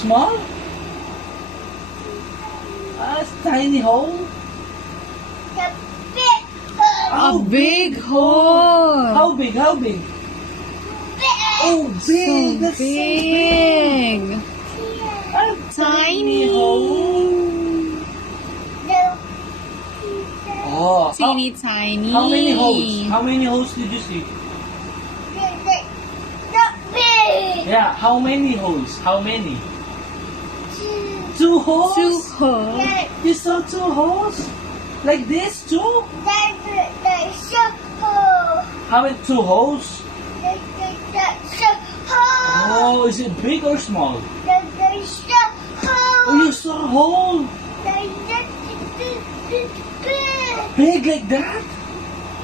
Small? Tiny hole? The big How A big hole. How big? How big? big. Oh, big! So That's so big! big. A Tiny. hole. The Oh, Teeny tiny. how many holes? How many holes did you see? big. Yeah, how many holes? How many? Two. 2 holes? 2 holes. The You saw 2 holes? Like this too? circle. How many 2 holes? The circle. Oh, is it big or small? The Oh, you circle. saw a hole. Big like that?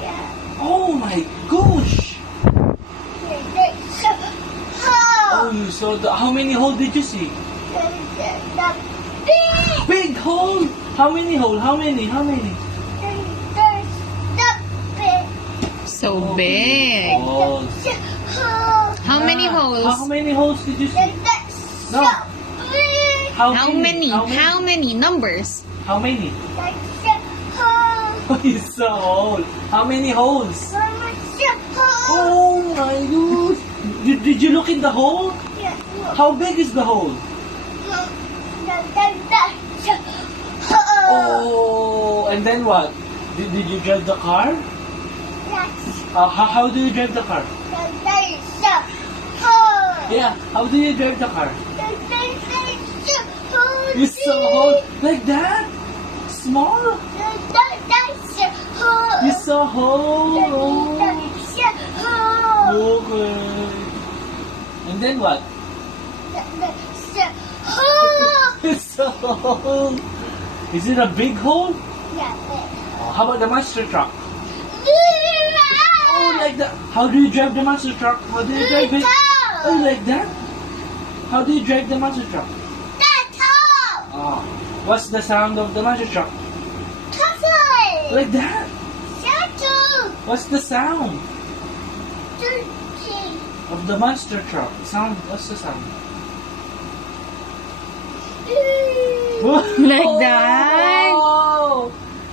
Yeah. Oh my gosh. The circle. Oh, you saw the, how many holes did you see? The big. Big hole. How many hole? How many? How many? The big. So Oh, big. Oh. How many Yeah. holes? How many holes did you see? No. How many? How many numbers? How many? Oh, you saw a hole. How many holes? Oh my gosh. Did you look in the hole? How big is the hole? Oh, and then what? Did you drive the car? How do you drive the car? Yeah, how do you drive the car? You saw a hole like that? Small? You saw a hole? Oh. Okay. And then what? It's a hole. Is it a big hole? Oh, how about the monster truck? Oh, like that. How do you drive the monster truck? How do you drive it? Oh, like that? How do you drive the monster truck? Oh, what's the sound of the monster truck? Like that? What's the sound of the monster truck? Sound? What's the sound? Like that? Oh,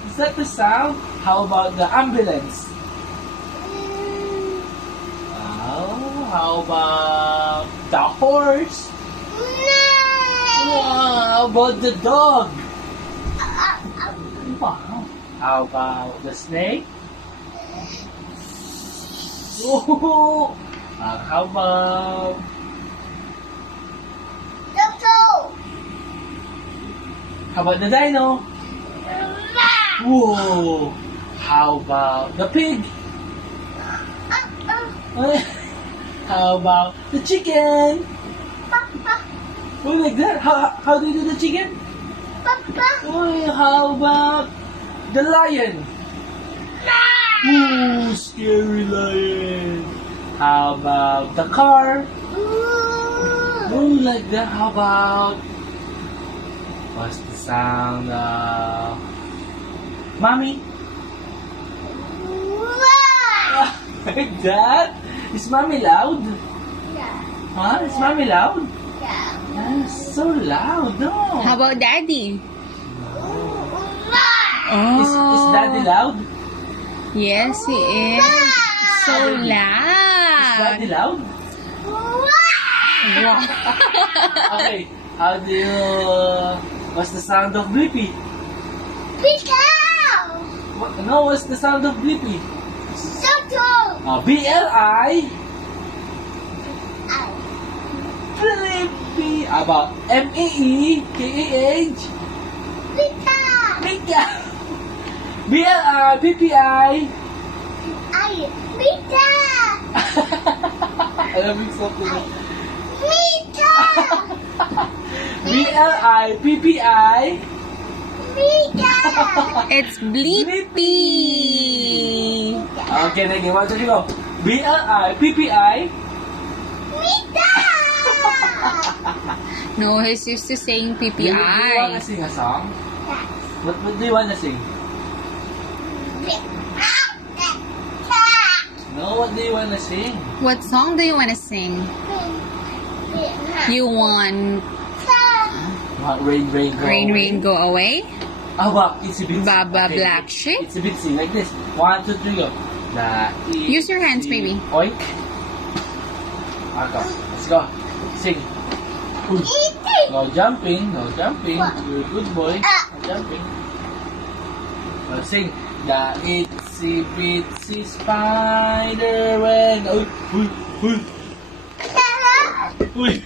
is that the sound? How about the ambulance? Oh, how about the horse? How about the dog? Wow. How about the snake? Oh, how about the dino? Whoa! How about the pig? How about the chicken? Oh, like that? How do you do the chicken? Oh, how about the lion? Ooh, scary lion. How about the car? Oh, like that. How about what's the sound of mommy? Like that? Is mommy loud? Huh? Is mommy loud? That's so loud, no? How about daddy? Is daddy loud? Yes, he is. So Is daddy loud. loud? Wow. Okay, how do you... What's the sound of Blippi? No, what's the sound of Blippi? B-L-I... Blippi. How about M-E-E-K-A-H? Pika. B-L-I-P-P-I. Alam mo something. B-L-I-P-P-I. It's Blippi. Okay, then you want to go. B-L-I-P-P-I. No, he's used to saying Do you want to PPI. sing a song? What do you want to sing? No, what do you want to sing? What song do you want to sing? You want Rain, rain, go Rain, away. rain, go away. Ah, wow, itsy bitsy. Baba black sheep. Itsy bitsy, like this. 1, 2, 3, go. Use your hands, baby. Oink. Go. Let's go. Sing. Uy. No jumping, no jumping. You're a good boy. No jumping. Sing. The itsy bitsy spider went. Uy, uy, uy. Uy.